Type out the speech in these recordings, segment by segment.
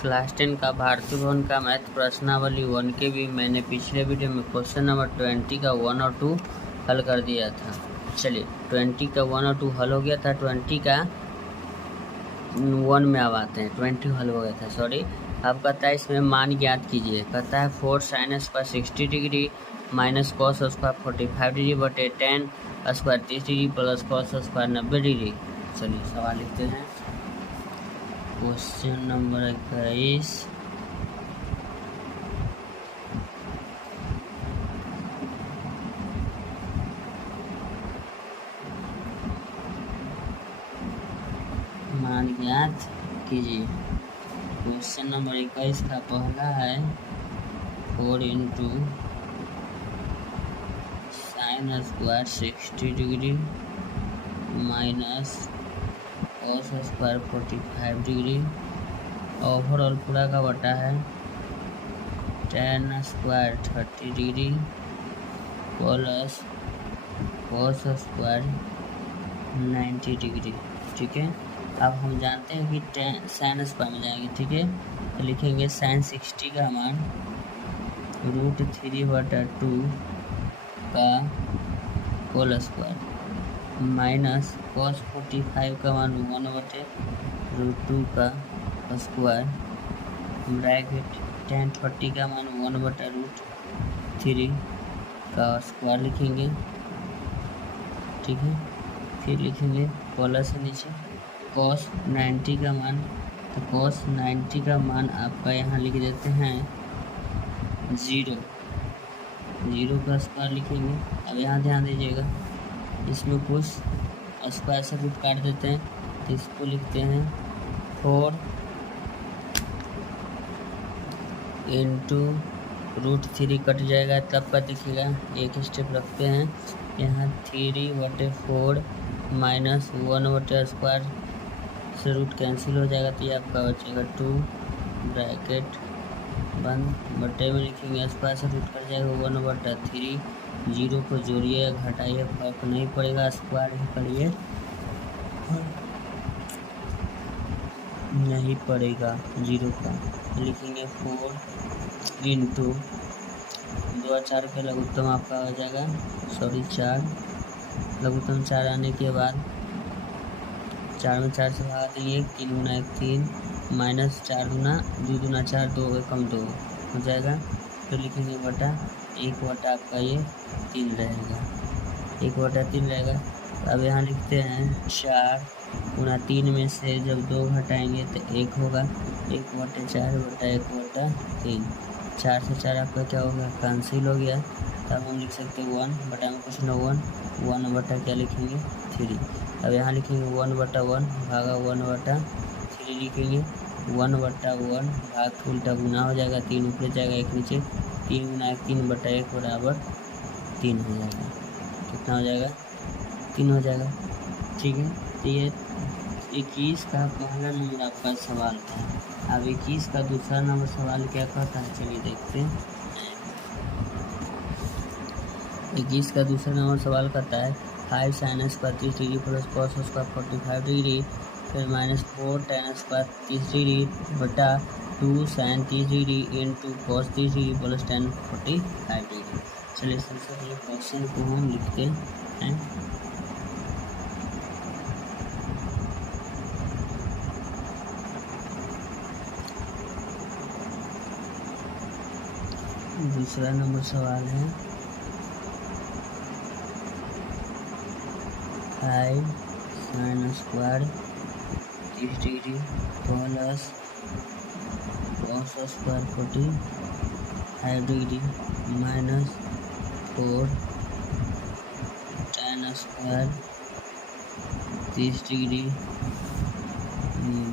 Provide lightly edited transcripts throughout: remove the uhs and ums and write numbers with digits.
Class 10 का भारतीय भवन का मैथ प्रश्नावली 1 के भी मैंने पिछले वीडियो में क्वेश्चन नंबर 20 का 1 और 2 हल कर दिया था। चलिए 20 का 1 और 2 हल हो गया था, 20 का 1 में अब आते हैं। 20 हल हो गया था, सॉरी। अब कहता है इसमें मान ज्ञात कीजिए। कहता है 4 sin square 60 degree minus cos square 45 degree बटे 10 square 30 degree plus cos square 90 degree. चलिए सवाल लिखते हैं। Question number 21। मान ज्ञात कीजिए। क्वेश्चन नंबर 21 का पहला है 4 into sine square 60 degree minus cos square 45 degree overall पूरा का बटा है 10 square 30 degree plus cos square 90 degree. ठीक है, अब हम जानते हैं कि 10 साइन स्क्वायर में जाएंगे। ठीक है, तो लिखेंगे साइन 60 का मान √3/2 का होल स्क्वायर माइनस कॉस 45 का मान 1/√2 का स्क्वायर ब्रैकेट tan 30 का मान 1/√3 का स्क्वायर लिखेंगे। ठीक है, फिर लिखेंगे प्लस से नीचे कॉस 90 का मान, तो कॉस 90 का मान आपका यहाँ लिख देते हैं 0 का स्क्वायर लिखेंगे। अब यहाँ ध्यान दीजिएगा, इसमें कुछ स्क्वायर से रूट काट देते हैं, तो इसको लिखते हैं 4 इंटू √3 कट जाएगा, तब का दिखेगा। एक स्टेप रखते हैं यहाँ 3/4 माइनस 1/स्क्वायर से रूट कैंसिल हो जाएगा, तो ये आपका बचेगा 2 ब्रैकेट बंद बटे में लिखेंगे स्क्वायर से रूट कर जाएगा 1/3। 0 को जोड़िए घटाइए फर्क नहीं पड़ेगा, स्क्वायर ही करिए नहीं पड़ेगा 0 का। लिखेंगे 4 इंटू 2 और 4 का लघुत्तम आपका हो जाएगा, सॉरी 4 लघुत्तम 4 आने के बाद 4 में 4 से भागा देंगे, 3 गुना 1 3 माइनस 4 गुना 2 दूना 4 2 एकम 2 हो जाएगा। तो लिखेंगे बटा 1/, आपका ये 3 रहेगा, 1/3 रहेगा। अब यहाँ लिखते हैं 4 गुना 3 में से जब 2 घटाएंगे तो 1 होगा, 1/4 बटा 1/3। 4 से 4 आपका क्या हो गया, कैंसिल हो गया। तब हम लिख सकते हैं 1 बटा में कुछ न 1 बटा क्या लिखेंगे 3। अब यहाँ लिखेंगे 1/1 भागा 1/3 लिखेंगे 1/1 भाग उल्टा गुना हो जाएगा, 3 ऊपर जाएगा 1 नीचे, 3 गुना 1 3 बटा 1 बराबर 3 हो जाएगा। कितना हो जाएगा 3 हो जाएगा। ठीक है, तो ये 21 का पहला नंबर आपका सवाल था। अब 21 का दूसरा नंबर सवाल क्या कहता है, चलिए देखते हैं। 21 का दूसरा नंबर सवाल कहता है 5 sin square 30 degree plus cos square 45 degree फिर माइनस 4 tan स्क्वायर 30 डिग्री बटा 2 sin 30 degree into cos 30 degree plus tan 45 degree. चलिए सबसे पहले क्वेश्चन को हम लिखते हैं। दूसरा नंबर सवाल है 5 sin square 30 degree plus cos square 45 degree minus 4 tan square 30 degree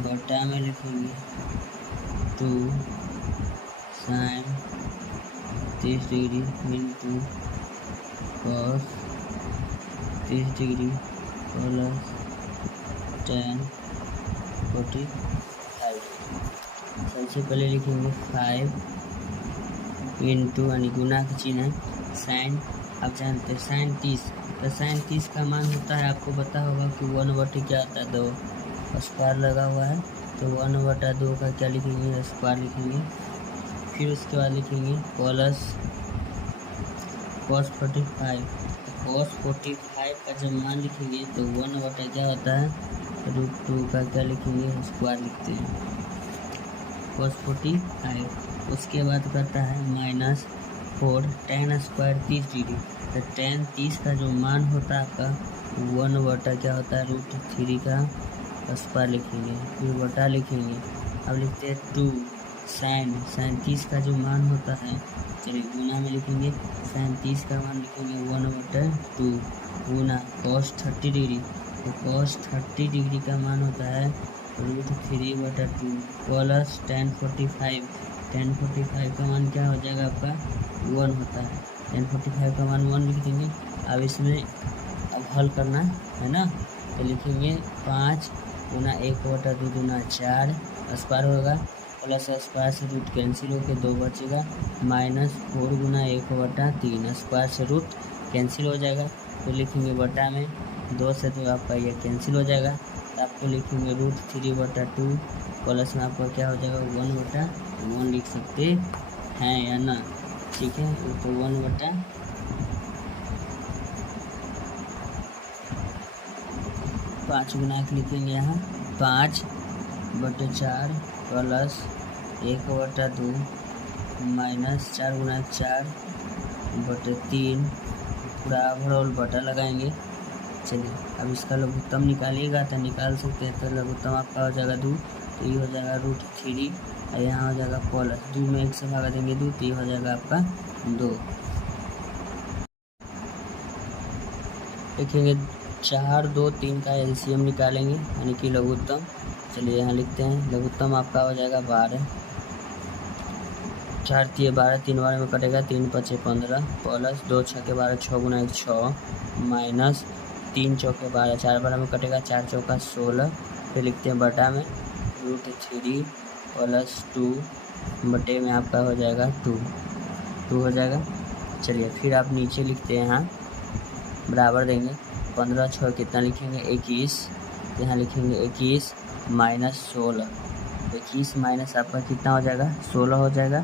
बटा में लिखेंगे 2 sin 30 degree into cos 30 degree plus tan 45। सबसे पहले लिखेंगे 5 इंटू यानी गुना का चिन्ह है साइन। आप जानते हैं साइन 30, तो साइन 30 का मान होता है, आपको पता होगा कि 1/, क्या आता है 2 स्क्वायर लगा हुआ है तो 1/2 का क्या लिखेंगे, स्क्वायर लिखेंगे। फिर उसके बाद लिखेंगे प्लस cos 45। cos 45 का जब मान लिखेंगे तो 1/, क्या होता है, √2 का क्या लिखेंगे, स्क्वायर लिखते हैं cos 45। उसके बाद करता है -4 tan स्क्वायर 30 डिग्री। तो tan 30 का जो मान होता है आपका 1/, क्या होता है, √3 का स्क्वायर लिखेंगे, फिर बटा लिखेंगे। अब लिखते हैं 2 sin 30 का जो मान होता है, चलिए गुना में लिखेंगे, sin 30 का मान लिखेंगे 1/2 गुना cos 30 डिग्री। तो cos 30 डिग्री का मान होता है √3/2 प्लस tan 45। tan 45 का मान क्या हो जाएगा आपका 1 होता है। tan 45 का मान 1 लिख देंगे। अब इसमें अब हल करना है ना, तो लिखेंगे 5 गुना 1/2 गुना 4 स्क्वायर होगा, प्लस स्क्वायर से रूट कैंसिल होकर 2 बचेगा, -4 गुना 1/3 स्क्वायर से रूट कैंसिल हो जाएगा। तो लिखेंगे बटा में 2 से तो आपका ये कैंसिल हो जाएगा। तो आपको लिखेंगे √3/2 प्लस में आपका क्या हो जाएगा 1/1 लिख सकते हैं या ना, ठीक है। तो 1/5 गुना लिखेंगे यहाँ 5/4 प्लस 1/2 -4 गुना 4/3 पूरा ओवरऑल बटा लगाएंगे। चलिए अब इसका लघुत्तम निकालिएगा तो निकाल सकते हैं। तो लघुत्तम आपका हो जाएगा 2, तो ये हो जाएगा √3 और यहाँ हो जाएगा प्लस 2 में 1 से भागा देंगे 2, तो ये हो जाएगा आपका 2। लिखेंगे 4, 2, 3 का एलसीएम निकालेंगे यानी कि लघुत्तम। चलिए यहाँ लिखते हैं लघुत्तम आपका हो जाएगा 12। 4 × 12 3 बार में कटेगा, 3 × 5 = 15 प्लस 2 × 6 = 12 6 गुना 1 6 माइनस 3 × 4 = 12 4 बार में कटेगा, 4 × 4 = 16। फिर लिखते हैं बटा में √3 प्लस 2 बटे में आपका हो जाएगा 2 हो जाएगा। चलिए फिर आप नीचे लिखते हैं यहाँ बराबर देंगे 15 6 कितना लिखेंगे 21। यहाँ लिखेंगे 21 माइनस 16, 21 माइनस आपका कितना हो जाएगा 16 हो जाएगा।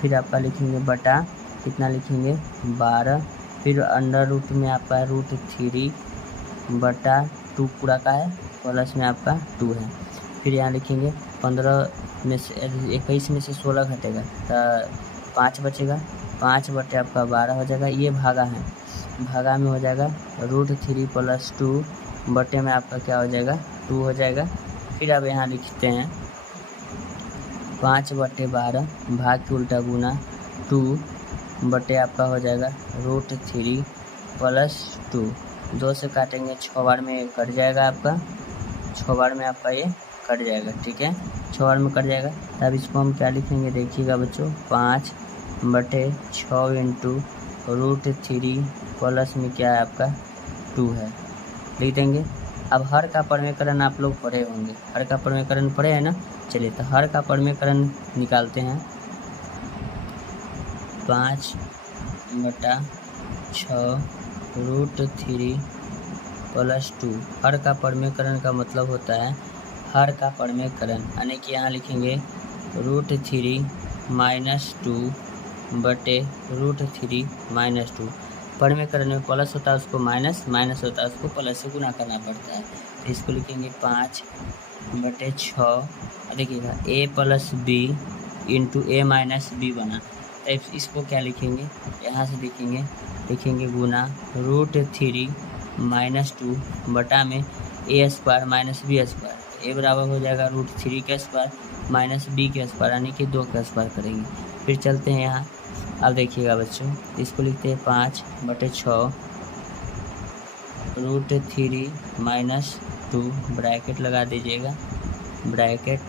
फिर आपका लिखेंगे बटा कितना लिखेंगे 12, फिर अंडर रूट में आपका √3/2 पूरा का है प्लस में आपका 2 है। फिर यहाँ लिखेंगे 15 में से 21 में से 16 घटेगा तो 5 बचेगा, 5/, आपका 12 हो जाएगा। ये भागा है, भागा में हो जाएगा √3 प्लस 2 बटे में आपका क्या हो जाएगा 2 हो जाएगा। फिर अब यहाँ लिखते हैं 5/12 भाग के उल्टा गुना 2 बटे आपका हो जाएगा √3 प्लस 2 से काटेंगे 6 बार में कट जाएगा आपका, 6 बार में आपका ये कट जाएगा, ठीक है 6 बार में कट जाएगा। तब इसको हम क्या लिखेंगे देखिएगा बच्चों 5/6 इंटू √3 प्लस में क्या है आपका 2 है, लिख देंगे। अब हर का परमेकरण आप लोग पढ़े होंगे, हर का परमेकरण पढ़े हैं ना। चलिए तो हर का परमेकरण निकालते हैं 5/6 √3 प्लस 2। हर का परमेकरण का मतलब होता है हर का परमेकरण, यानी कि यहाँ लिखेंगे √3 माइनस 2 बटे √3 माइनस 2। परमेकरण में प्लस होता है उसको माइनस, माइनस होता है उसको प्लस से गुना करना पड़ता है। तो इसको लिखेंगे 5/6, देखिएगा a plus b into a minus b बना। तो इसको क्या लिखेंगे यहाँ से लिखेंगे गुना √3 माइनस 2 बटा में a square minus b square. a बराबर हो जाएगा √3 का स्क्वायर माइनस b का स्क्वायर यानी कि 2 का स्क्वायर करेंगे। फिर चलते हैं यहाँ, अब देखिएगा बच्चों इसको लिखते हैं 5/6 √3 माइनस 2 ब्रैकेट लगा दीजिएगा, ब्रैकेट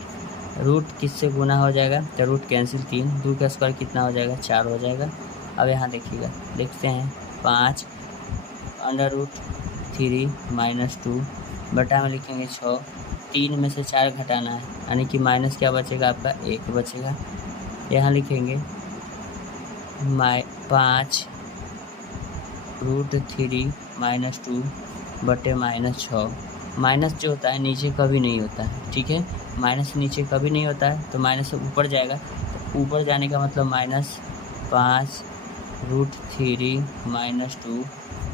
रूट किससे गुना हो जाएगा तो रूट कैंसिल 3, 2 का स्क्वायर कितना हो जाएगा 4 हो जाएगा। अब यहाँ देखिएगा लिखते हैं 5/√3 माइनस 2 बटा में लिखेंगे 6, 3 में से 4 घटाना है यानी कि माइनस क्या बचेगा आपका 1 बचेगा। यहाँ लिखेंगे 5/√3 -2 बटे -6। माइनस जो होता है नीचे कभी नहीं होता है, ठीक है माइनस नीचे कभी नहीं होता है, तो माइनस से ऊपर जाएगा, तो ऊपर जाने का मतलब -5√3 -2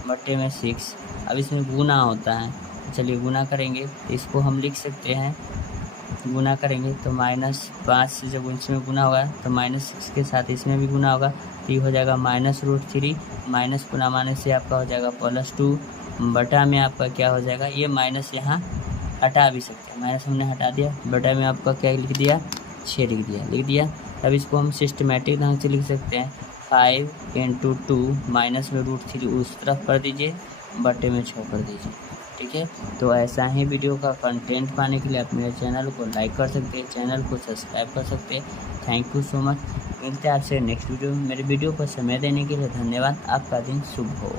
बट्टे में 6। अब इसमें गुना होता है, चलिए गुना करेंगे तो इसको हम लिख सकते हैं, गुना करेंगे तो -5 से जब इसमें गुना होगा तो -6 के साथ इसमें भी गुना होगा, तो ये हो जाएगा -√3, माइनस गुना माइनस से आपका हो जाएगा +2 बटा में आपका क्या हो जाएगा, ये माइनस यहाँ हटा भी सकते हैं, माइनस हमने हटा दिया, बटा में आपका क्या लिख दिया, 6 लिख दिया। अब इसको हम सिस्टमेटिक ढंग से लिख सकते हैं, 5 × 2 माइनस में √3 उस तरफ कर दीजिए, बटे में 6 कर दीजिए। ठीक है, तो ऐसा ही वीडियो का कंटेंट पाने के लिए आप मेरे चैनल को लाइक कर सकते हैं, चैनल को सब्सक्राइब कर सकते हैं। Thank you so much. मिलते हैं आपसे नेक्स्ट वीडियो में। मेरे वीडियो पर समय देने के लिए धन्यवाद। आपका दिन शुभ हो।